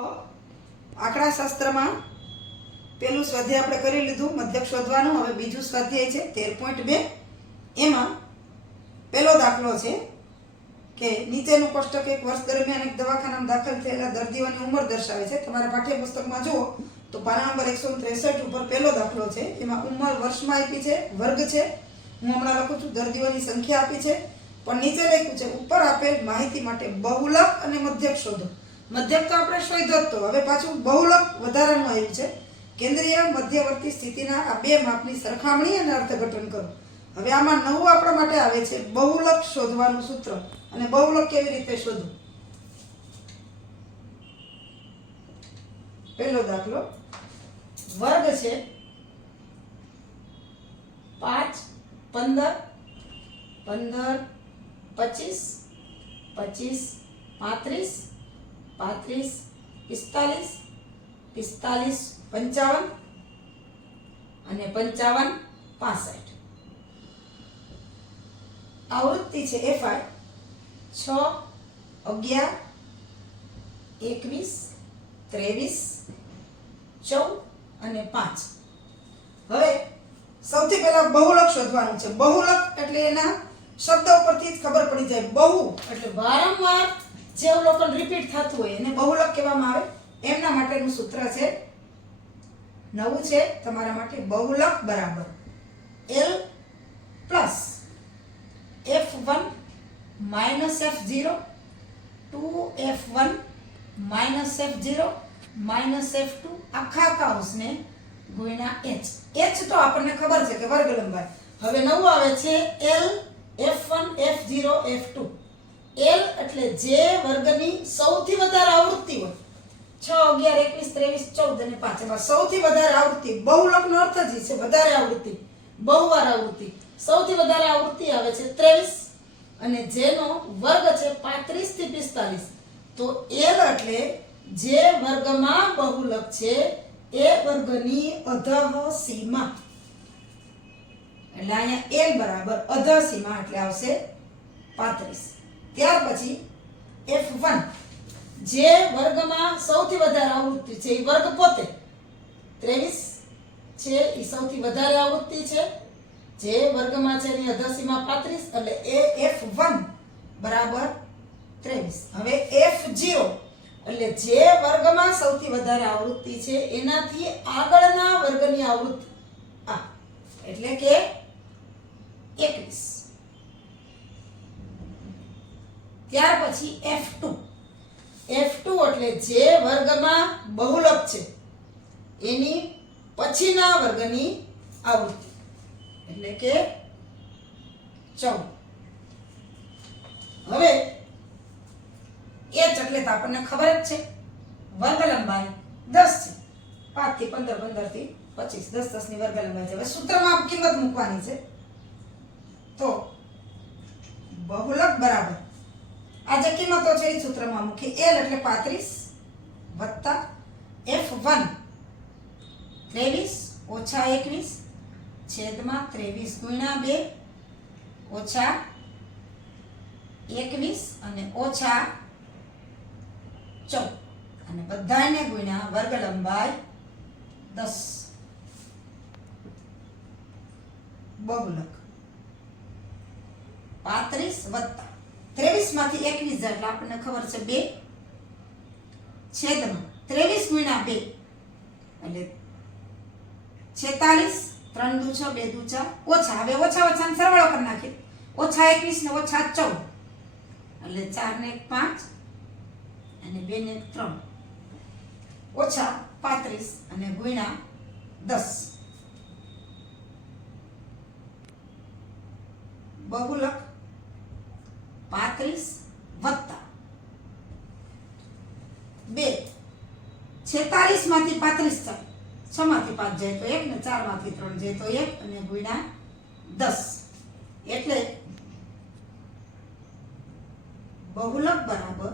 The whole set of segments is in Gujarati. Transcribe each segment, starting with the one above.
આંકડા શાસ્ત્રમાં પેલું સ્વાધ્યાય આપણે કરી લીધું, મધ્યક શોધવાનું. હવે બીજું સ્વાધ્યાય છે 13.2. એમાં પેલો દાખલો છે કે નીચેનું કોષ્ટક એક વર્ષ દરમિયાન એક દવાખાનામાં દાખલ થયેલા દર્દીઓની ઉંમર દર્શાવે છે. તમારા પાઠ્યપુસ્તકમાં જુઓ તો પાના નંબર 163 ઉપર પહેલો દાખલો છે. એમાં ઉંમર વર્ષમાં આપી છે, વર્ગ છે, હું હમણાં લખું છું, દર્દીઓની સંખ્યા આપી છે, પણ નીચે લખ્યું છે ઉપર આપેલ માહિતી માટે બહુલક અને મધ્યક શોધો. મધ્યક તો આપણે શોધ્યો જ તો, હવે પાછું બહુલક વધારાનું આવ્યું છે. કેન્દ્રીય મધ્યવર્તી સ્થિતિના આ બે માપની સરખામણી અને અર્થઘટન કરો. હવે આમાં નવું આપણા માટે આવે છે બહુલક શોધવાનું સૂત્ર. અને બહુલક કેવી રીતે શોધવું? પહેલો દાખલો, વર્ગ છે 5, 15, 15, 25, 25, 35, 35, 45, 45, 55 અને 55, 65. આવૃત્તિ છે FI 6, 11, 21, 23, 14 અને 5. હવે સૌથી પહેલા બહુલક શોધવાનું છે. બહુલક એટલે એના શબ્દ ઉપરથી જ ખબર પડી જાય. બહુ એટલે વારંવાર જે અવલોકન રિપીટ થતું હોય એને બહુલક કહેવામાં આવે. એમના માટેનું સૂત્ર છે, નવું છે તમારા માટે. બહુલક બરાબર L plus F1 minus F0 2F1 minus F0 minus F2 આખા કૌંસને ગુણ્યા H. H તો આપણને ખબર છે કે વર્ગ લંબાઈ. હવે નવું આવે છે L F1 F0 F2. L એટલે જે વર્ગની સૌથી વધારે આવૃત્તિ હોય. 6, 11, 21, 23, 14 અને 5. એમાં સૌથી વધારે આવૃત્તિ, બહુલકનો અર્થ જ છે વધારે આવૃત્તિ, બહુવાર આવૃત્તિ. સૌથી વધારે આવૃત્તિ આવે છે 23 અને જેનો વર્ગ છે 35 થી 45. તો L એટલે જે વર્ગમાં બહુલક છે એ વર્ગની અધઃ સીમા. એટલે અહીંયા L બરાબર અધઃ સીમા એટલે આવશે 35. ત્યાર પછી F1 જે વર્ગમાં સૌથી વધારે આવૃત્તિ છે એ વર્ગ પોતે 23 છે, એ સૌથી વધારે આવૃત્તિ છે. જે વર્ગમાં છે એની અધઃ સીમા 35 એટલે F1 બરાબર 23. હવે F0 એટલે જે વર્ગમાં સૌથી વધારે આવૃત્તિ છે એનાથી આગળના વર્ગની આવૃત્તિ આ એટલે કે 21. ત્યાર પછી F2 એટલે જે વર્ગમાં બહુલક છે એની પછીના વર્ગની આવૃત્તિ એટલે કે 14. હવે H એટલે તો આપણને ખબર જ છે વર્ગ લંબાઈ 10 છે. 5 થી 15, 15 થી 25, 10 10 ની વર્ગ લંબાઈ છે. હવે સૂત્રમાં કિંમત મૂકવાની છે. તો બહુલક બરાબર આ જે કિંમતો છે એ સૂત્રમાં મૂકી. L એટલે 35 વત્તા F1 23 ઓછા 21 છેદમાં 23 ગુણ્યા 2 ઓછા 21 અને ઓછા 14 અને બધાને ગુણ્યા વર્ગ લંબાઈ 10. બહુલક 35 વત્તા 23 માંથી 21 જાય એટલે આપણને ખબર છે 2 છેદમાં 23 ગુણ્યા 2 એટલે 46 3 દુ 6 2 દુ 4 ઓછા. હવે ઓછા ઓછાનો સરવાળો કરી નાખીએ. ઓછા 21 ને ઓછા 14 એટલે 4 ને 1 5 અને 2 ને 1 3 ઓછા 35 અને ગુણ્યા 10. બહુલક 35 વત્તા 2 46 માંથી 35 જાય, 6 માંથી 5 જાય તો 1 ને 4 માંથી 3 જાય તો 1 અને ગુણ્યા 10. એટલે બહુલક બરાબર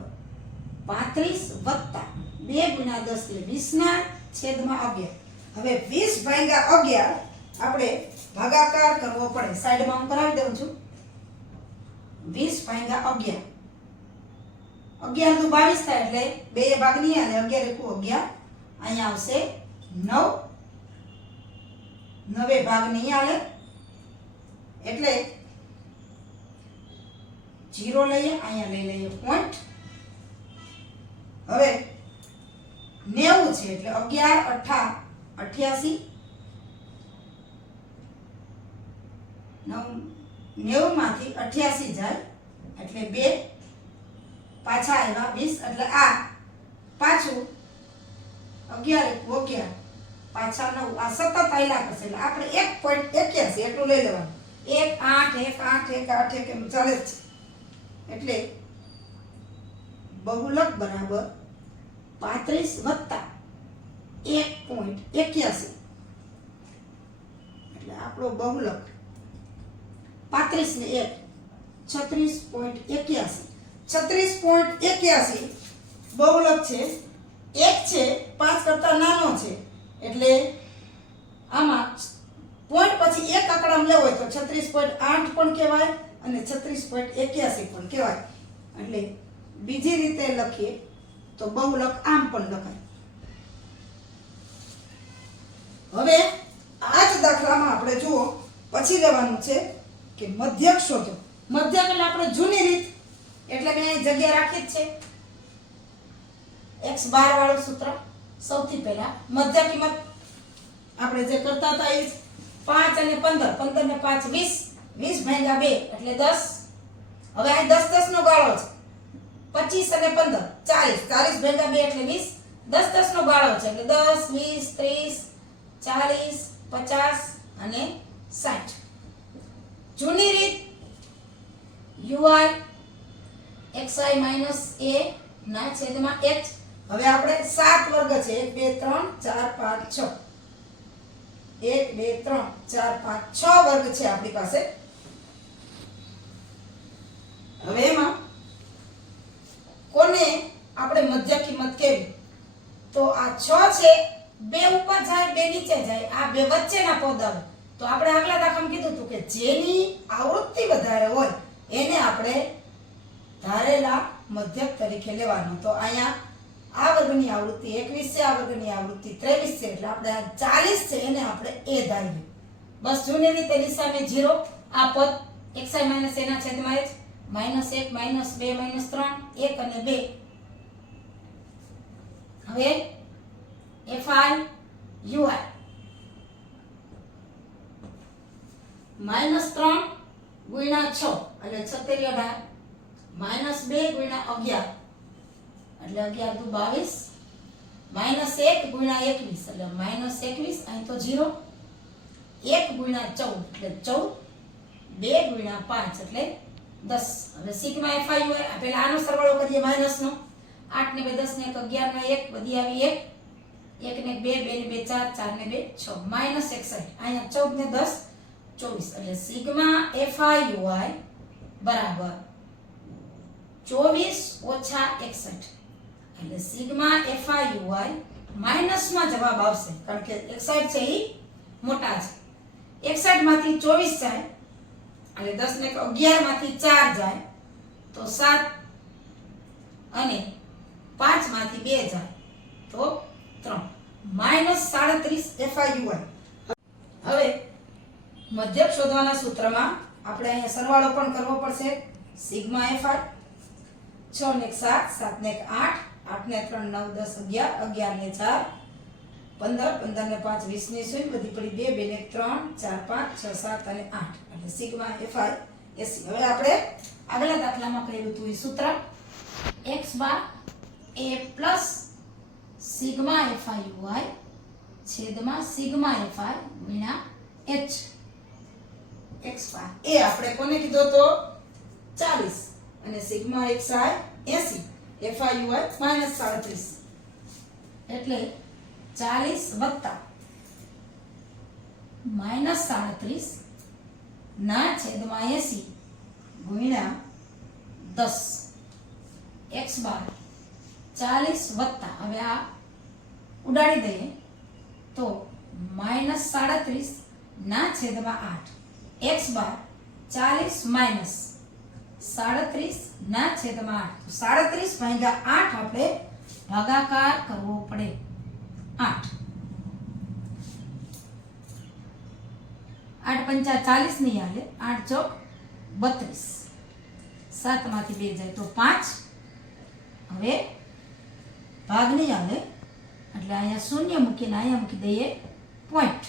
35 વત્તા 2 ગુણ્યા 10 એટલે 20 ના છેદમાં 11. હવે 20 ભાગ્યા 11 આપણે ભાગાકાર કરવો પડે. સાઈડમાં હું કરાવી દઉં છું. 20 ભાગ્યા 11 11 દુ 22 થાય એટલે બે ભાગ નહીં અને 11 એકુ 11 અહીંયા આવશે 9 9 ભાગ નહીં આલે એટલે 0 લઈએ અહીંયા લઈ લઈએ પોઈન્ટ હવે 90 છે એટલે 11 8 88 90 માંથી 88 જાય એટલે 2 પાછા આવ્યા 20 એટલે આ પાછું 11 એકુ 11 પાછા 9 આ સતત આયલા કરશે એટલે આપણે 1.81 એટલું લઈ લેવાનું 1 8 1 8 1 8 1 એમ ચાલે જ છે એટલે બહુલક બરાબર 35 વત્તા 1.81 એટલે આપણો બહુલક 35 ને 1 36.81 36.81 બહુલક છે 1 છે 5 કરતા નાનો છે એટલે આમાં પોઈન્ટ પછી એક આંકડામાં લેવો હોય તો 36.8 પણ કહેવાય અને 36.81 પણ કહેવાય એટલે બીજી રીતે લખીએ તો બહુલક આમ પણ લખાય હવે આ જ દાખલામાં આપણે જુઓ પછી લેવાનું છે કે મધ્યક શોધો મધ્યક એટલે આપણે જૂની રીત એટલે મેં અહીં જગ્યા રાખી જ છે x બાર વાળું સૂત્ર સૌથી પહેલા મધ્ય કિંમત આપણે જે કરતા હતા એ 5 અને 15 15 ને 5 20 20 ભાગ્યા 2 એટલે 10 હવે આ 10 10 નો ગાળો છે 25 અને 15 40 40 ભાગ્યા 2 એટલે 20 10 10 નો ગાળો છે એટલે 10 20 30 40 50 અને 60 જૂની રીત uy xi - a ના છેદમાં h હવે આપણે 7 વર્ગ છે 1 2 3 4 5 6 1 2 3 4 5 6 વર્ગ છે આપણી પાસે હવે એમાં કોને આપણે મધ્ય કિંમત કેવી તો આ 6 છે 2 ઉપર જાય 2 નીચે જાય આ બે વચ્ચેના પદ આવે તો આપણે આગલા દાખલામાં કીધું હતું કે જેની આવૃત્તિ વધારે હોય એને આપણે ધારેલા મધ્યક તરીકે લેવાનો તો અહીંયા આ વર્ગની આવૃત્તિ 21 છે આ વર્ગની આવૃત્તિ 23 છે એટલે આપણે આ 40 છે એને આપણે a ધારીએ બસ જૂની રીતે નિશાને 0 આ પદ xi - a ના છેદમાં h -1 -2 -3 1 અને 2 હવે fi ui -3 ગુણ્યા 6 એટલે 76 -2 ગુણ્યા 11 એટલે 11 દુ 22 -1 ગુણ્યા 21 એટલે -21 અહીં તો 0 1 ગુણ્યા 14 એટલે 14 2 ગુણ્યા 5 એટલે 10 હવે સિગ્મા fi હોય પહેલા આનો સરવાળો કરીએ માઈનસ નો 8 ને 2 10 ને 1 11 ને 1 બધી આવી 1 1 ને 2 2 ને 2 4 4 ને 2 6 -61 અહીંયા 14 ને 10 24 એટલે સિગ્મા fi ui બરાબર 24 ઓછા 61 એટલે સિગ્મા fi ui માઈનસમાં જવાબ આવશે કારણ કે 61 છે એ મોટા છે 61 માંથી 24 જાય એટલે 10 ને 11 માંથી 4 જાય તો 7 અને 5 માંથી 2 જાય તો 3 -37 fi ui હવે મધ્યક શોધવાના સૂત્રમાં આપણે અહીંયા સરવાળો પણ કરવો પડશે સિગ્મા fi 6 ને 7 7 ને 8 8 ને 3 9 10 11 11 ને 4 15 15 ને 5 20 ની શૂન્ય બધી પડી 2 2 ને 3 4 5 6 7 અને 8 એટલે સિગ્મા fi 80 હવે આપણે આગલા દાખલામાં કર્યું હતું એ સૂત્ર x bar a plus sigma fi ui છેદમાં સિગ્મા fi ગુણ્યા h x બાર એ આપણે કોને કીધો તો 40 અને સિગ્મા xi 80 fi ui -37 એટલે 40 વત્તા -37 ના છેદમાં 80 ગુણ્યા 10 x બાર 40 વત્તા હવે આ ઉડાડી દઈએ તો -37 ના છેદમાં 8 x બાર 40 માઈનસ 37 ના છેદમાં 8. તો 37 ભાગ્યા 8 આપણે ભાગાકાર કરવો પડે. 8 8 પંચા 40 નહીં હાલે. 8 ચોક 32. 7 માંથી 2 જાય તો 5. હવે ભાગ નહીં આવે એટલે અહીંયા શૂન્ય મૂકીને અહીંયા મૂકી દઈએ પોઈન્ટ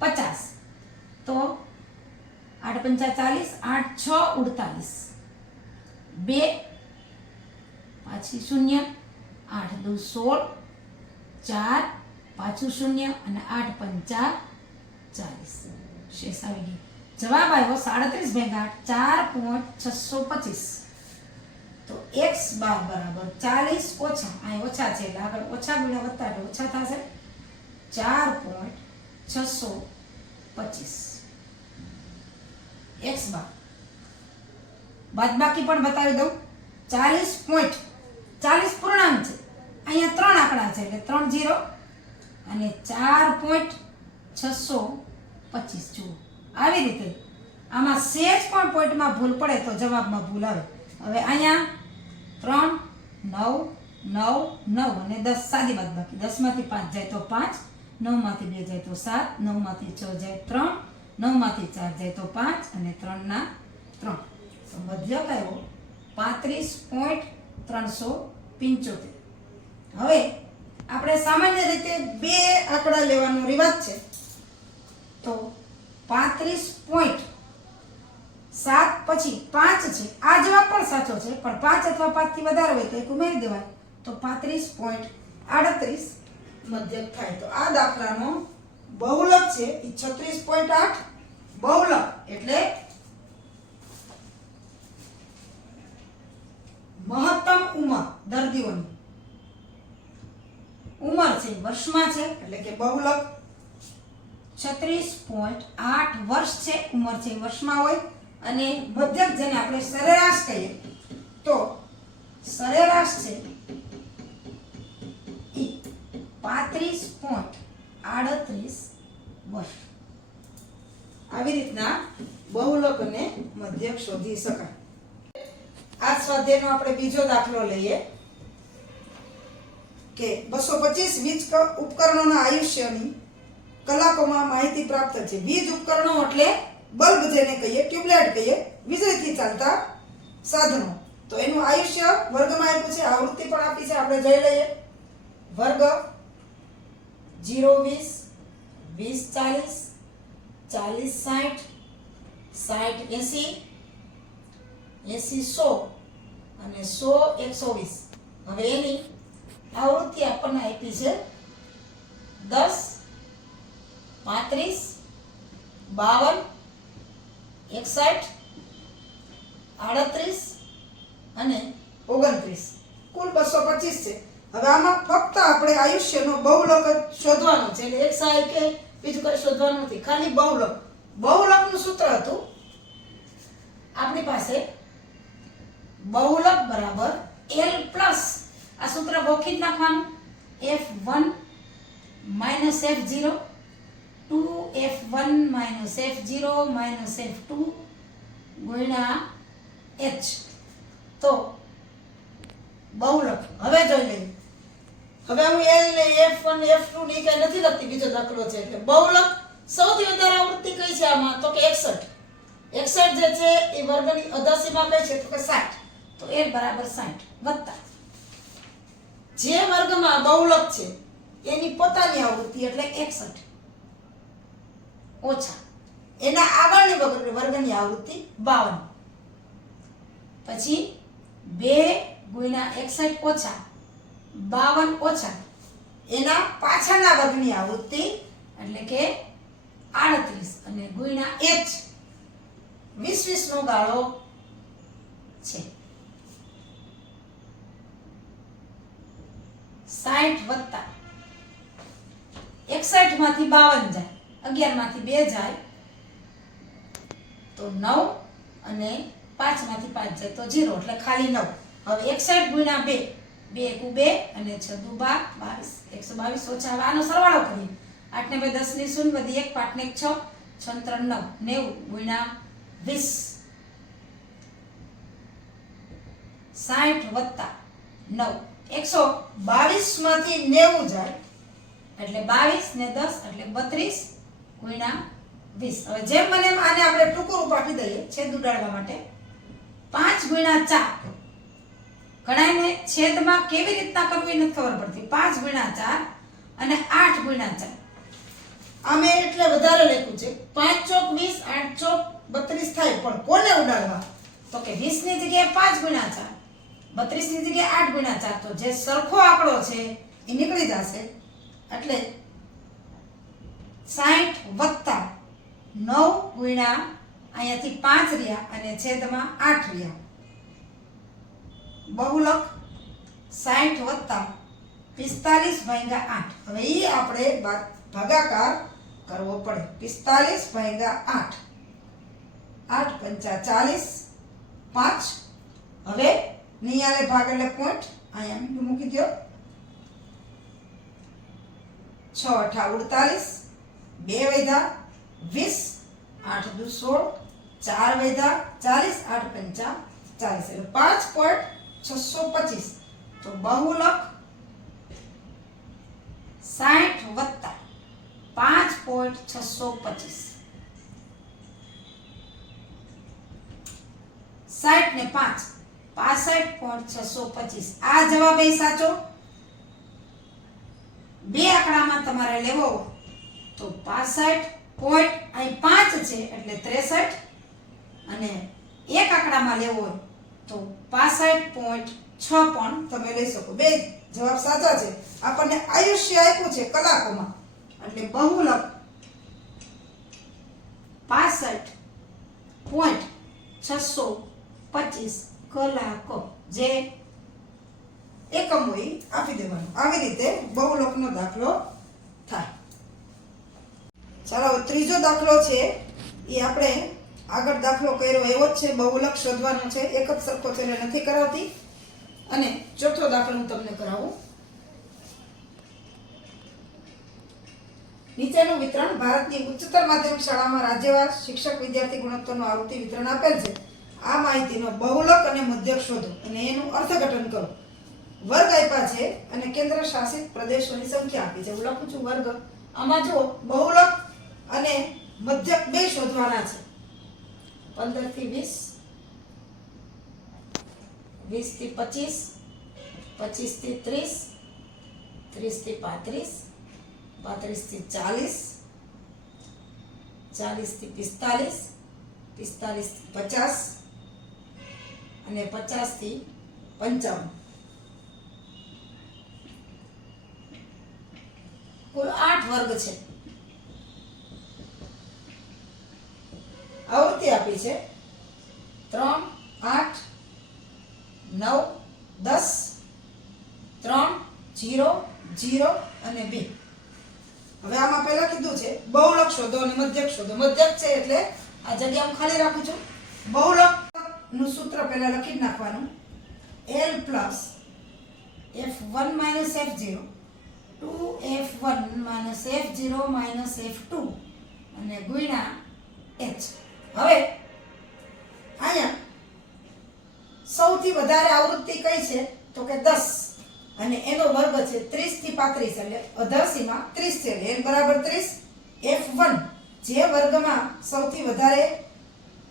50. તો 8 પંચા 40, 8 6 48, 2 પાછી શૂન્ય, 8 દુ 16, 4 પાછું શૂન્ય અને 8 પંચા 40. શેષ આવી ગઈ. જવાબ આવ્યો 37 ભાગ્યા 4.625. તો x બાર બરાબર 40 ઓછા, અહીં ઓછા છે એટલે આગળ ઓછા ગુણ્યા વત્તા એટલે ઓછા થશે. 4.625 x બાર. બાદબાકી પણ બતાવી દઉં. 40 પૂર્ણાંક છે, અહીંયા 3 આંકડા છે એટલે 3 0 અને 4.625. જુઓ આવી રીતે આમાં સેજ પણ પોઈન્ટમાં ભૂલ પડે તો જવાબમાં ભૂલ આવે. હવે અહીંયા 3 9 9 9 અને 10 સાદી બાદબાકી. 10 માંથી 5 જાય તો 5, 9 માંથી 2 જાય તો 7, 9 માંથી 6 જાય 3, 9 માંથી 4 જાય તો 5 અને 3 ના 3. તો મધ્યક આવ્યો 35.375. હવે આપણે સામાન્ય રીતે બે આંકડા લેવાનો રિવાજ છે. તો 35.7 પછી 5 છે. આ જવાબ પણ સાચો છે, પણ 5 અથવા 5 થી વધારે હોય તો એક ઉમેરી દેવાય. તો 35.38 મધ્યક થાય. તો આ દાખલાનો બહુલક છે એ 36.8 બહુલક એટલે મહત્તમ ઉંમર દર્દીઓની ઉંમર છે વર્ષમાં છે એટલે કે બહુલક. 36.8 વર્ષ છે, ઉંમર છે વર્ષમાં હોય. અને મધ્યક જેને આપણે સરેરાશ કહીએ તો સરેરાશ છે એ 35.38 વર્ષ. આવી રીતના બહુલક અને મધ્યક શોધી શકાય. આ સ્વાધ્યાયનો આપણે બીજો દાખલો લઈએ કે 225 વીજ ઉપકરણોના આયુષ્યની કલાકોમાં માહિતી પ્રાપ્ત છે. વીજ ઉપકરણો એટલે બલ્બ જેને કહીએ, ટ્યુબલાઇટ કહીએ, વીજળીથી ચાલતા સાધનો. તો એનું આયુષ્ય વર્ગમાં આપ્યું છે, આવૃત્તિ પણ આપી છે, આપણે જોઈ લઈએ. વર્ગ 0 20 20 40 40 60 60 80 80 100 અને 100 120. હવે એની આવૃત્તિ આપણને આપી છે 10 35 52 61 38 અને 29. કુલ 225 છે. હવે આમાં ફક્ત આપણે આયુષ્યનો બહુલક શોધવાનો છે. એટલે એક સહાય કે બીજું કઈ શોધવાનું નથી, ખાલી બહુલક. બહુલકનું સૂત્ર હતું આપણી પાસે બહુલક બરાબર L પ્લસ આ સૂત્ર ગોખી જ નાખવાનું. F1 minus F0 2F1 minus F0 minus F2 ગુણ્યા H. તો બહુલક હવે જોઈ લઈએ. હવે હું L ને F1 F2 ની કઈ નથી લખતી, બીજો દાખલો છે એટલે બહુલક. સૌથી વધારે આવૃત્તિ કઈ છે આમાં? તો કે 61. 61 જે છે એ વર્ગની અધાસીમા કઈ છે? તો કે 60. તો L બરાબર 60 વત્તા જે વર્ગમાં બહુલક છે એની પોતાની આવૃત્તિ એટલે 61 ઓછા એના આગળની વર્ગની આવૃત્તિ 52. પછી 2 ગુણ્યા 61 ઓછા 52 ઓછા એના પાછળના વર્ગની આવૃત્તિ એટલે કે 38 અને ગુણ્યા H 20 નો ગાળો છે. 60 વત્તા 61 માંથી 52 જાય, 11 માંથી 2 જાય તો 9 અને 5 માંથી 5 જાય તો 0 એટલે ખાલી 9. હવે 61 ગુણ્યા 2 2 એકુ 2 અને 6 દુ 12 122 ઓછા. હવે આનો સરવાળો કરીએ. 8 ને 2 10 ની 0 વધી 1 5 ને 6 6 3 9 90 ગુણ્યા 20 60 વત્તા 9 122 માંથી 90 જાય એટલે 22 ને 10 એટલે 32 ગુણ્યા 20. હવે જેમ બને એમ આને આપણે ટૂંકું રૂપ આપી દઈએ છેદ ઉડાડવા માટે. 5 ગુણ્યા 4 ઘણાને છેદમાં કેવી રીતના કરવું એ નથી ખબર પડતી. 5 ગુણ્યા 4 અને 8 ગુણ્યા 4 આમે એટલે વધારે લખ્યું છે. 5 ચોક 20 8 ચોક 32 થાય, પણ કોને ઉડાડવા? તો કે 20 ની જગ્યાએ 5 ગુણ્યા 4, 32 ની જગ્યાએ 8 ગુણ્યા 4, તો જે સરખો આંકડો છે એ નીકળી જશે. એટલે 60 વત્તા 9 ગુણ્યા અહીંયાથી 5 રહ્યા અને છેદમાં 8 રહ્યા. બહુલક 60 વત્તા 45 ભાગ્યા 8. હવે એ આપણે ભાગાકાર કરવો પડે. 45 ભાગ્યા 8, 8 પંચા 40, 5. હવે નિયાલે ભાગ એટલે પોઈન્ટ અહીંયા મૂકી દો. 6 અઠા 48, 2 વૈધા 20, 8 દુ 16, 4 વૈધા 40, 8 પંચા 40 એટલે 5.625. તો બહુલક 60 વત્તા 5.625. 60 ને 5 65.625. આ જવાબ એ સાચો. બે આંકડામાં તમારે લેવો તો 65 પોઈન્ટ અહીં 5 છે એટલે 63, અને એક આંકડામાં લેવો હોય તો 65.6 પણ તમે લઈ શકો. બે જવાબ સાચા છે. આપણને આયુષ્ય આપ્યું છે કલાકોમાં, એટલે બહુલક 65.625 કલાકો, જે એકમો આપી દેવાનું. આવી રીતે બહુલકનો દાખલો થાય. ચાલો ત્રીજો દાખલો છે એ આપણે આગળ દાખલો કર્યો એવો જ છે. બહુલક શોધવાનો છે, એક જ સરખો છે એટલે નથી કરાવતી. અને ચોથો દાખલો હું તમને કરાવું. નીચેનું વિતરણ ભારતની ઉચ્ચતર માધ્યમિક શાળામાં રાજ્યવાર શિક્ષક વિદ્યાર્થી ગુણોત્તરનું આવૃત્તિ વિતરણ આપેલ છે. આ માહિતીનો બહુલક અને મધ્યક શોધો અને એનું અર્થઘટન કરો. વર્ગ આપ્યા છે અને કેન્દ્ર શાસિત પ્રદેશોની સંખ્યા આપી છે. હું લખું છું વર્ગ. આમાં જો બહુલક અને મધ્યક બે શોધવાના છે. 15 થી 20, 20 થી 25, 25 થી 30, 30 થી 35, 35 થી 40, 40 થી 45, 45 થી 50 અને 50 થી 55. કુલ 8 વર્ગ છે. આવૃત્તિ આપી છે 3, 8, 9, 10, 3, 0, 0 અને 2. હવે આમાં પહેલા કીધું છે બહુલક શોધો અને મધ્યક શોધો. મધ્યક છે એટલે આ જગ્યા હું ખાલી રાખું છું. બહુલક નું સૂત્ર પહેલા લખી નાખવાનું. L plus F1 minus F0 2F1 minus F0 minus F2 અને ગુણ્યા H. હવે અહીંયા સૌથી વધારે આવૃત્તિ કઈ છે તો કે 10, અને એનો વર્ગ છે 30 થી 35 એટલે 88 માં 30 છે એટલે n બરાબર 30. F1 જે વર્ગમાં સૌથી વધારે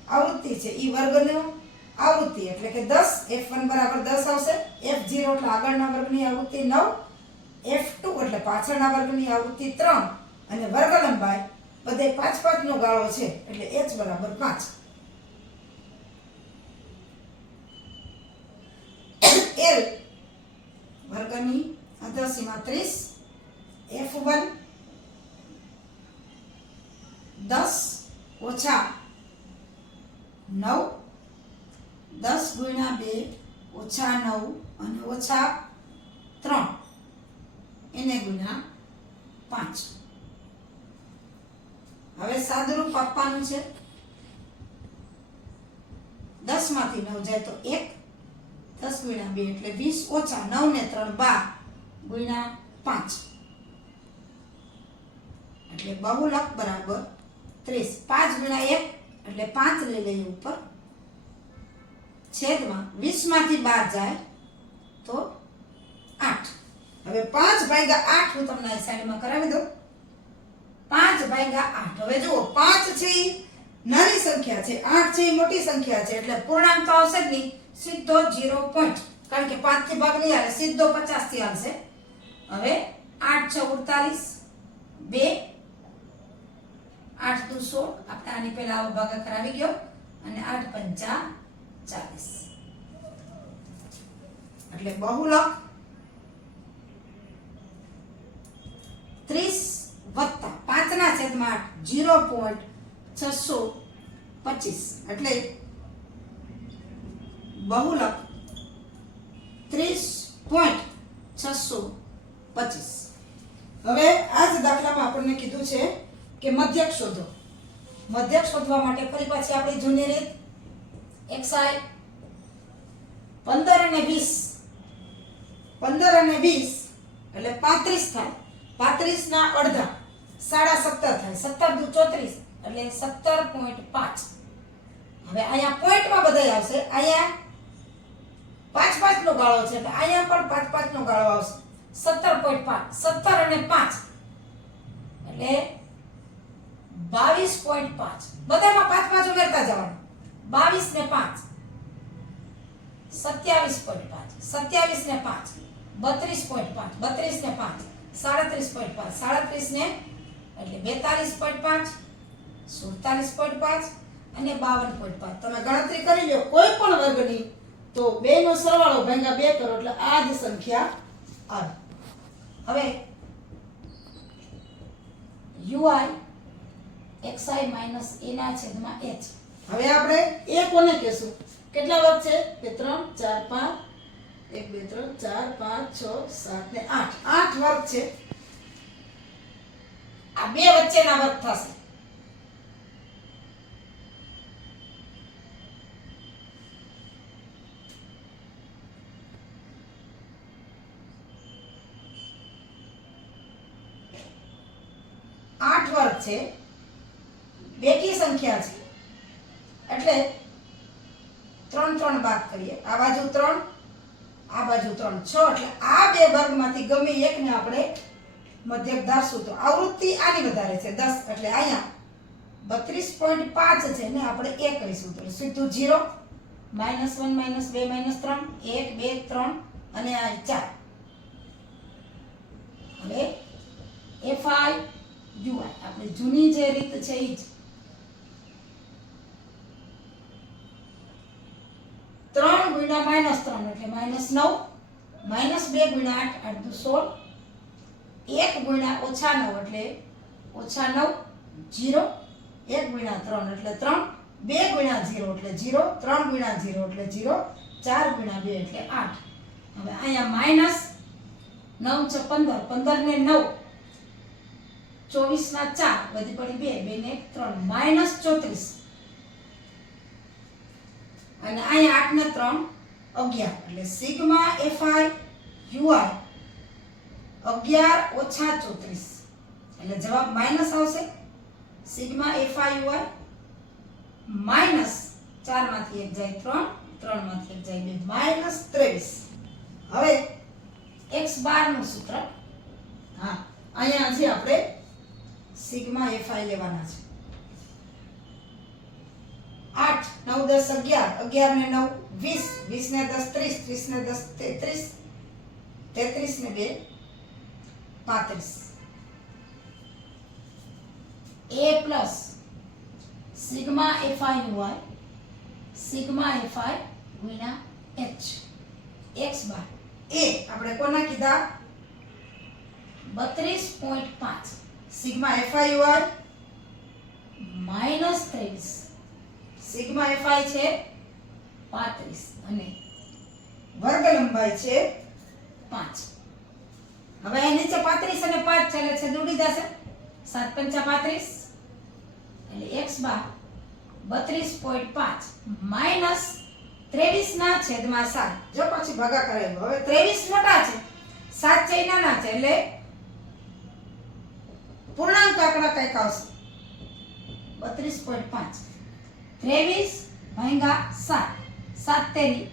આવૃત્તિ છે ઈ વર્ગનો આવૃત્તિ એટલે કે 10, F1 બરાબર 10 આવશે. F0 એટલે આગળના વર્ગની આવૃત્તિ 9, F2 એટલે પાછળના વર્ગની આવૃત્તિ 3, અને વર્ગ લંબાઈ બધે 5 નો ગાળો છે એટલે h બરાબર 5. L વર્ગની 88 માં 30, F1 10 ઓછા 9, 10 ગુણ્યા 2 ઓછા 9 અને ઓછા 3 એને ગુણ્યા 5. હવે સાદુરૂપ આપવાનું છે. 10 માંથી 9 જાય તો 1, 10 ગુણ્યા 2 એટલે 20 ઓછા 9 ને 3 12 ગુણ્યા 5 એટલે બહુલક બરાબર 30. 5 ગુણ્યા 1 એટલે 5 લઈ લઈએ ઉપર, છેદમાં 20 માંથી 12 જાય તો 8. હવે 5 ભાગ્યા 8 હું તમને આ સાઈડમાં કરાવી દઉં. 5 ભાગ્યા 8. હવે જુઓ 5 છે ઈ નાની સંખ્યા છે, 8 છે ઈ મોટી સંખ્યા છે, એટલે પૂર્ણાંક તો આવશે જ નહીં, સીધો 0 પોઈન્ટ. કારણ કે 5 થી ભાગ નહીં આવે, સીધો 50 થી આવશે. હવે 8 6 48, 2 8 દુ 16, આપણે આની પહેલા આવો ભાગાકાર આવી ગયો, અને 8 પંચા 40. એટલે બહુલક 30 વત્તા 5 ના છેદમાં 8 0.625. એટલે બહુલક 30.625. હવે આ જ દાખલામાં આપણને કીધું છે કે મધ્યક શોધો. મધ્યક શોધવા માટે ફરી પાછી આપણી જૂની રીત xi 15 અને 20. 15 અને 20 એટલે 35 થાય. 35 ના અડધા 17.5 થાય. 17 દુ 34 એટલે 17.5. હવે અહીંયા પોઈન્ટમાં બધાય આવશે. અહીંયા 5 નો ગાળો છે, એટલે અહીંયા પણ 5 નો ગાળો આવશે. 17.5, 17 અને 5 એટલે 22.5. બધામાં 5 ઉમેરતા જવાનું. 22 ને 5 27.5, 27 ને 5 32.5, 32 ને 5 37.5, 37 ને એટલે 42.5, 47.5 અને 52.5. તમે ગણતરી કરી લો કોઈ પણ વર્ગની, તો 2 નો સરવાળો ભાગ્યા 2 કરો એટલે આ જ સંખ્યા આવે. હવે ui xi માઈનસ a ના છેદમાં h. હવે આપણે a કોને કહેશું? કેટલા વર્ગ છે? 2 3 4 5 1 2 3 4 5 6 7 ને 8. 8 વર્ગ છે. આ બે વચ્ચેના વર્ગ થશે. વર્ગ છે, બેકી સંખ્યા છે, એટલે 3 3 બાદ કરીએ. આ બાજુ 3, આ બાજુ 3, 6. એટલે આ બે વર્ગમાંથી ગમે એકને આપણે મધ્યક ધારશું. તો આવૃત્તિ આની વધારે છે 10, એટલે અહીંયા 32.5 છે ને આપણે 1 કરીશું તો સીધું 0 -1 -2 -3 1 2 3 અને આ 4. હવે fi ui આપણે જૂની જે રીત છે ઈ જ 3 ગુણ્યા -3 એટલે -9 -2 ગુણ્યા 8 8 દુ 16 1 ગુણ્યા -9 એટલે -9 0 1 ગુણ્યા 3 એટલે 3 2 ગુણ્યા 0 એટલે 0 3 ગુણ્યા 0 એટલે 0 4 ગુણ્યા 2 એટલે 8. હવે અહીંયા માઈનસ 9 છે 15 15 ને 9 24 ના 4 વધી પડી 2 2 ને 3 -34. અને અહીંયા 8 ને 3 11 એટલે સિગ્મા fi ui 11 ઓછા 34 એટલે જવાબ માઈનસ આવશે. સિગ્મા fi ui માઈનસ 4 માંથી 1 જાય 3 3 માંથી 1 જાય 2 -23. હવે x બાર નું સૂત્ર, હા અહીંયા છે આપણે સિગ્મા fi લેવાના છે. 8 9 10 11 11 ને 9 20 20 ને 10 30 30 ને 10 33 33 ને 2 35. a plus sigma fi ui sigma fi ગુણ્યા h x બાર એ આપણે કોના કીધા 32.5 sigma fi ui -23 sigma fi છે 35 અને વર્ગ લંબાઈ છે 5. હવે અહીં નીચે 35 અને 5 છે એટલે છેદ ઉડી જશે. 7 પંચા 35 એટલે x બાર 32.5 માઈનસ 23 ના છેદમાં 7. જો પછી ભાગાકાર આવ્યો. હવે 23 મોટા છે, 7 છે નાના છે, એટલે પૂર્ણાંક આંકડા કઈક આવશે 32.5. 23 ભાગ્યા 7 7 તેરી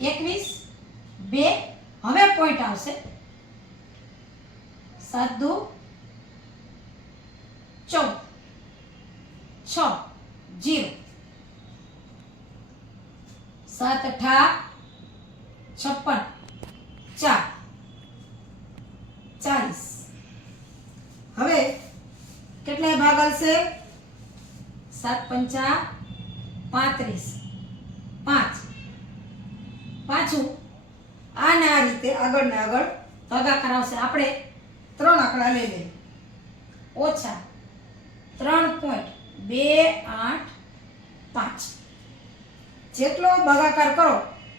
21, 2 હવે પોઈન્ટ આવશે 7 દુ 14, 6 0, 7 અઠા 56, 4 40. હવે કેટલાય ભાગ આવશે? 7 પંચા 35, 5 પાછું આ ને આ રીતે આગળ ને આગળ ભાગાકાર આવશે. આપણે 3 આંકડા લઈ લઈએ. ઓછા 3.285. જેટલો ભાગાકાર કરો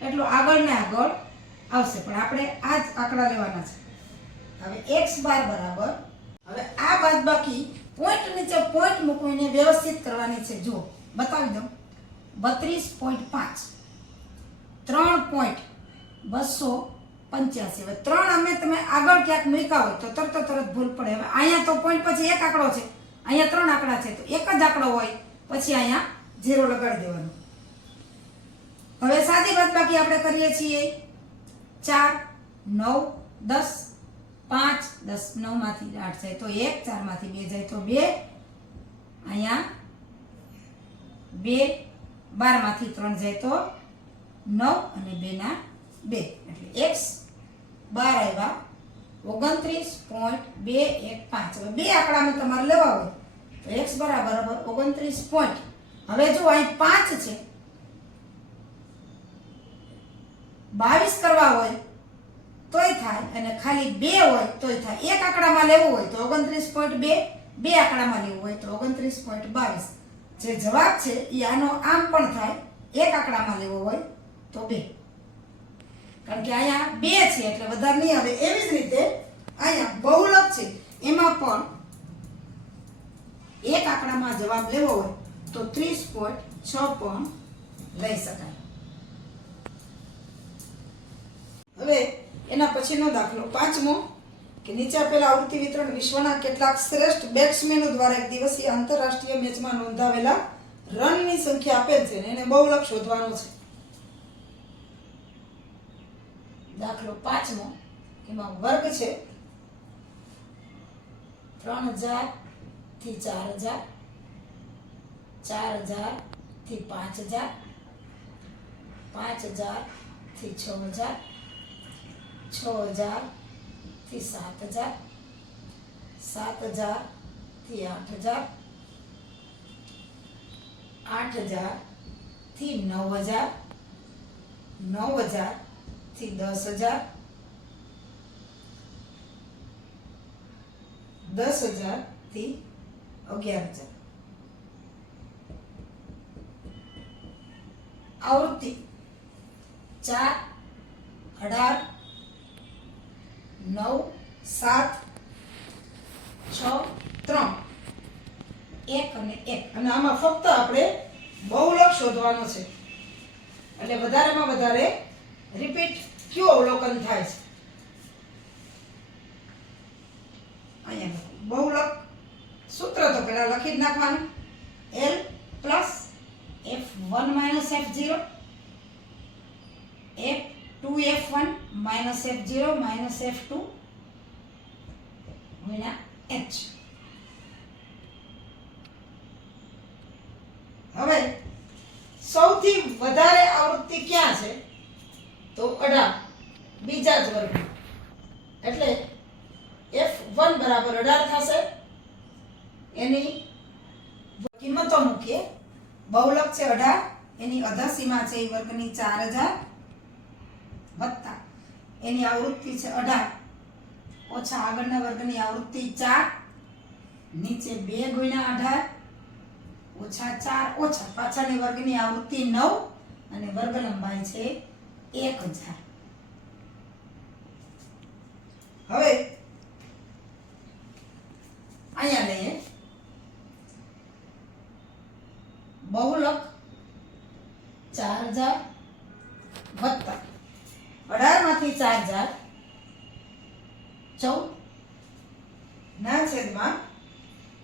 એટલો આગળ ને આગળ આવશે, પણ આપણે આ જ આંકડા લેવાના છે. હવે x બાર બરાબર, હવે આ બાદબાકી પોઈન્ટ નીચે પોઈન્ટ મૂકીને વ્યવસ્થિત કરવાની છે. જુઓ બતાવી દઉં. 32.5, 3.285. હવે 3 અમે તમે આગળ ક્યાંક મૂક્યા હોય તો તરત ભૂલ પડે. હવે અહીંયા તો પોઈન્ટ પછી એક આંકડો છે, અહીંયા 3 આંકડા છે, તો એક જ આંકડો હોય પછી અહીંયા 0 લગાડી દેવાનું. હવે સાદી બાદબાકી આપણે કરીએ છીએ. 4 9 10, 5 10, 9 માંથી 8 જાય તો 1, 4 માંથી 2 જાય તો 2, અહીંયા 2, 12 માંથી 3 જાય તો 9 અને 2 ના 2, એટલે x બાર આવ્યા 29.215. હવે બે આંકડામાં તમારે લેવા હોય તો x બરાબર 29 પોઈન્ટ. હવે જો અહીં 5 છે, 22 કરવા હોય તોય થાય અને ખાલી 2 હોય તોય થાય. એક આંકડામાં લેવું હોય તો 29.2, બે આંકડામાં લેવું હોય તો 29.22. જે જવાબ છે એ આનો આમ પણ થાય, એક આંકડામાં લેવો હોય તો 2, કારણ કે અહીંયા 2 છે એટલે વધારે નહીં આવે. એવી જ રીતે અહીંયા બહુલક છે, એમાં પણ એક આંકડામાં જવાબ લેવો હોય તો 30.6 પણ લઈ શકાય. હવે એના પછીનો દાખલો 5મો કે નીચે આપેલા આવૃત્તિ વિતરણ વિશ્વના કેટલાક શ્રેષ્ઠ બેટ્સમેનો દ્વારા એક દિવસીય આંતરરાષ્ટ્રીય મેચમાં નોંધાવેલા રનની સંખ્યા આપેલ છે અને એને બહુલક શોધવાનો છે. દાખલો 5મો, એમાં વર્ગ છે 3000 થી 4000, 4000 થી 5000, 5000 થી 6000, 6000 થી 7000, 7000 થી 8000, 8000 થી 9000, 9000 થી 10000, 10000 થી 11000. આવૃત્તિ 4 18 9 7 6 3 1 અને 1. અને આમાં ફક્ત આપણે બહુલક શોધવાનો છે, એટલે વધારેમાં વધારે રિપીટ કયું અવલોકન થાય છે. અહીંયા બહુલક સૂત્ર તો પહેલા લખી જ નાખવાનું. L plus F1 minus F0, F2F1 minus F0 minus F2 ગુણ્યા H. હવે સૌથી વધારે આવૃત્તિ ક્યાં છે તો 18, બીજા જ વર્ગમાં, એટલે F1 બરાબર 18 થશે. એની કિંમતો મૂકીએ. બહુલક છે 18, એની અધસીમા છે એ વર્ગની 4000 વત્તા એની આવૃત્તિ છે 18 ઓછા આગળના વર્ગની આવૃત્તિ 4, નીચે 2 ગુણ્યા 18 ઓછા 4 ઓછા પાછળની વર્ગની આવૃત્તિ 9 અને વર્ગ લંબાઈ છે 1000. હવે અહીંયા લઈએ બહુલક 4000 વત્તા 18 માંથી 4000 14 ના છેદમાં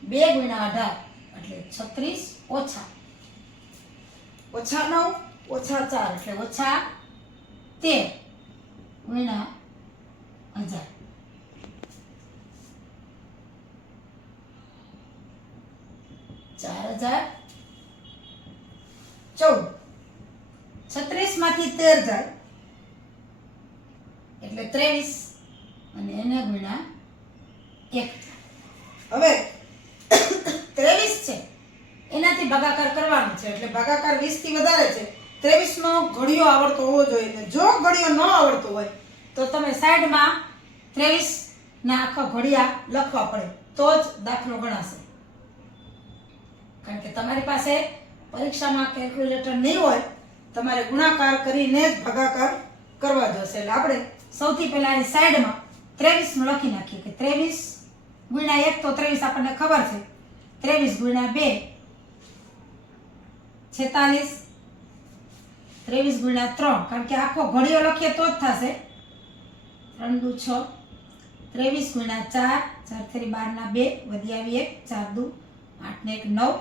2 ગુણ્યા 18 એટલે 36 ઓછા 9 ઓછા 4 એટલે ઓછા 13 ગુણ્યા 1000. 4014. 36 માંથી 13 જાય એટલે 23 અને એને ગુણ્યા 1. હવે 23 છે એનાથી ભાગાકાર કરવાનો છે એટલે ભાગાકાર 20 થી વધારે છે. 23 નો ઘડિયો આવડતો હોવો જોઈએ ને જો ઘડિયો ન આવડતો હોય તો તમે સાઈડમાં 23 ના આખા ઘડિયા લખવા પડે તો જ દાખલો ગણાશે. કારણ કે તમારી પાસે પરીક્ષામાં કેલ્ક્યુલેટર નહીં હોય, તમારે ગુણાકાર કરીને જ ભાગાકાર કરવા જોશે. એટલે આપણે સૌથી પહેલા એની સાઈડમાં 23 નું લખી નાખીએ કે 23 ગુણ્યા 1 તો 23 આપણને ખબર છે. 23 ગુણ્યા 2 46. 23 ગુણ્યા 3 કારણ કે આખો ઘડિયો લખીએ તો જ થશે. 3 દુ 6. 23 ગુણ્યા 4 4 3 12 ના 2 વધી આવી 1 4 દુ 8 ને 1 9.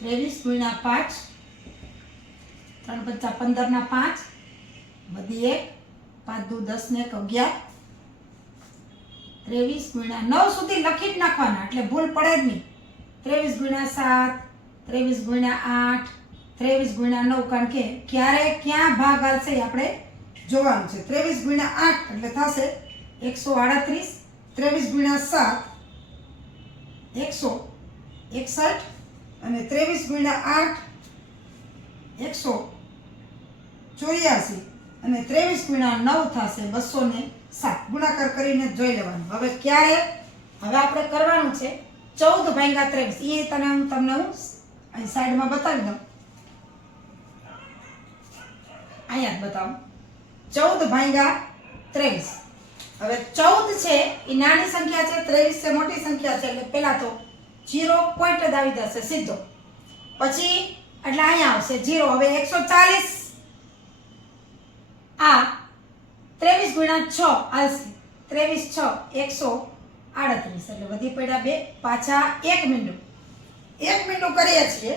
23 ગુણ્યા 5 3 પંચા 15 ના 5 વધી 1 5 દુ 10 ને 1 11. 23 ગુણ્યા 9 સુધી લખી જ નાખવાના એટલે ભૂલ પડે જ નહીં. 23 ગુણ્યા 7 23 ગુણ્યા 8 23 ગુણ્યા 9 કારણ કે ક્યારે ક્યાં ભાગ આવશે એ આપણે જોવાનું છે. 23 ગુણ્યા 8 એટલે થશે 138. 23 ગુણ્યા 7 161 અને 23 ગુણ્યા 8 184 અને 23 ગુણ્યા 9 થશે 207. ગુણાકાર કરીને જોઈ લેવાનું. હવે ક્યારે હવે આપણે કરવાનું છે 14 ભાગ્યા 23. એ તમને હું અહીં સાઈડમાં બતાવી દઉં. અહીંયા જ બતાવું. 14 ભાગ્યા 23. હવે 14 છે એ નાની સંખ્યા છે, 23 છે મોટી સંખ્યા છે એટલે પહેલા તો 0 પોઈન્ટ જ આવી જશે સીધો. પછી એટલે અહીંયા આવશે 0. હવે 140 આ 23 ગુણ્યા 6 આવશે. 23 6 138 એટલે વધી પડ્યા 2 પાછા 1 મીંડું કરીએ છીએ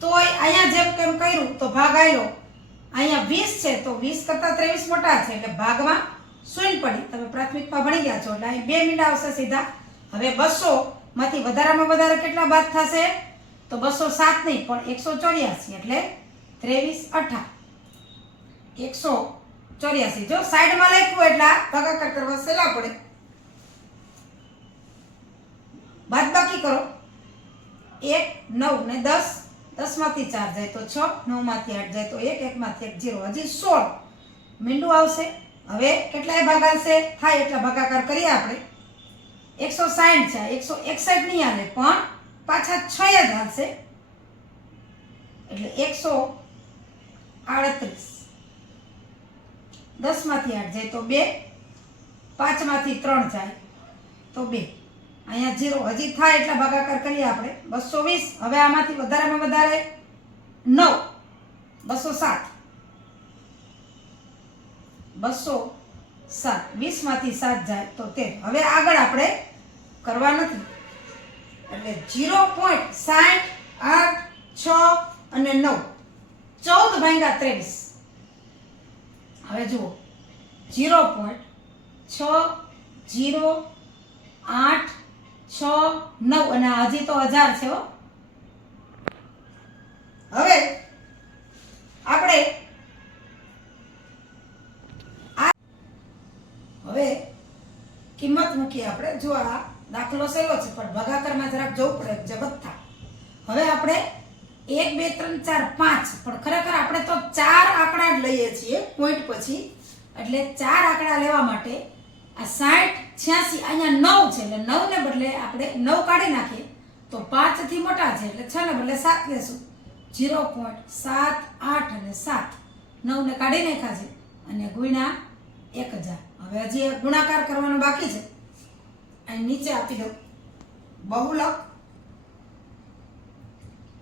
તોય અહીંયા જેમ કેમ કર્યું તો ભાગ આવ્યો. અહીંયા 20 છે તો 20 કરતા 23 મોટા છે એટલે ભાગમાં શૂન્ય પડી. તમે પ્રાથમિકમાં ભણી ગયા છો એટલે અહીં 2 મીંડા આવશે સીધા. હવે 200 માંથી વધારામાં વધારે કેટલા બાદ થશે તો 207 નહીં પણ 184 એટલે 23 8 184. જો સાઈડમાં લખ્યું એટલે ભાગાકાર કરવા સહેલા પડે. બાદબાકી કરો 1 9 ને 10 10 માંથી 4 જાય તો 6 9 માંથી 8 જાય તો 1 1 માંથી 1 0 હજી 16 મીંડું આવશે. હવે કેટલાય ભાગ આવશે થાય એટલા ભાગાકાર કરીએ આપણે. 160 છે 161 નહીં આવે પણ પાછા 6 જ આવશે એટલે 138. 10 માંથી 8 જાય તો 2 5 માંથી 3 જાય તો 2 અહીંયા 0 હજી થાય એટલા ભાગાકાર કરીએ આપણે. 220. હવે આમાંથી વધારેમાં વધારે 9 207 207 20 માંથી 7 જાય તો 13. હવે આગળ આપણે કરવા નથી એટલે 0.60 8 6 અને 9 14 ભાગ્યા 23. હવે જુઓ 0.60 8 6 9 અને હજી તો 1000 છે હો. હવે આપણે હવે કિંમત મૂકીએ આપણે. જો આ દાખલો સહેલો છે પણ ભાગાકારમાં જરાક જવું પડે જે વધતા. હવે આપણે 1 2 3 4 5 પણ ખરેખર આપણે તો 4 આંકડા જ લઈએ છીએ પોઈન્ટ પછી. એટલે 4 આંકડા લેવા માટે આ 60 86 અહીંયા 9 છે એટલે 9 ને બદલે આપણે 9 કાઢી નાખીએ તો 5 થી મોટા છે એટલે 6 ને બદલે 7 લેશું. 0.7 8 અને 7 9 ને કાઢી નાખ્યા છે અને ગુણ્યા 1000. હવે હજી ગુણાકાર કરવાનો બાકી છે. અહીં નીચે આપી દઉં બહુલક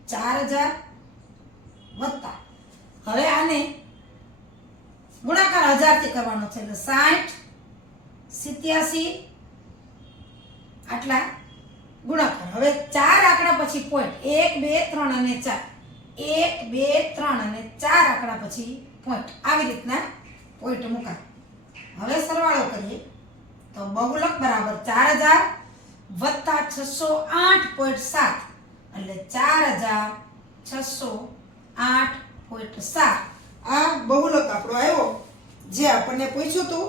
4000 વત્તા. હવે આને ગુણાકાર 1000 થી કરવાનો છે એટલે 60 87 આટલા ગુણાકાર. હવે 4 આંકડા પછી પોઈન્ટ 1 2 3 અને 4 1 2 3 અને 4 આંકડા પછી પોઈન્ટ આવી રીતના પોઈન્ટ મુકાય. હવે સરવાળો કરીએ તો બહુલક બરાબર 4000 વત્તા 608.7 એટલે 4608.7 આ બહુલક આપણો આવ્યો. જે આપણને પૂછ્યું હતું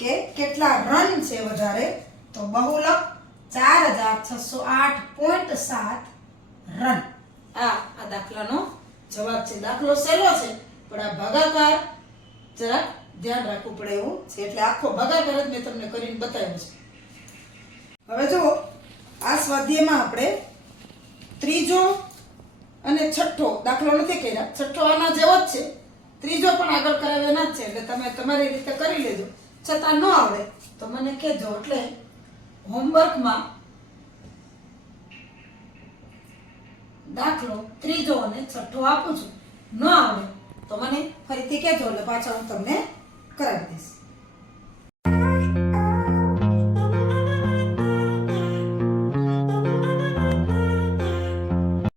કે કેટલા રન છે વધારે, તો બહુલક 4608.7 રન. આ દાખલાનો જવાબ છે. દાખલો સહેલો છે પણ આ ભાગાકાર જરા ધ્યાન રાખવું પડે એવું છે. એટલે આખો ભાગાકાર જ મેં તમને કરીને બતાવ્યો છે. હવે જો આ સ્વાધ્યાયમાં આપણે ત્રીજો અને છઠ્ઠો દાખલો નથી કર્યા. છઠ્ઠો આના જેવો જ છે, ત્રીજો પણ આગળ કરાવ્યો ના જ છે. એટલે તમે તમારી રીતે કરી લેજો. છતાં ન આવડે તો મને કહેજો. એટલે હોમવર્કમાં દાખલો ત્રીજો અને છઠ્ઠો આપું છું. ન આવડે તો મને ફરીથી કહેજો એટલે પાછા હું તમને કરાવી દઈશ.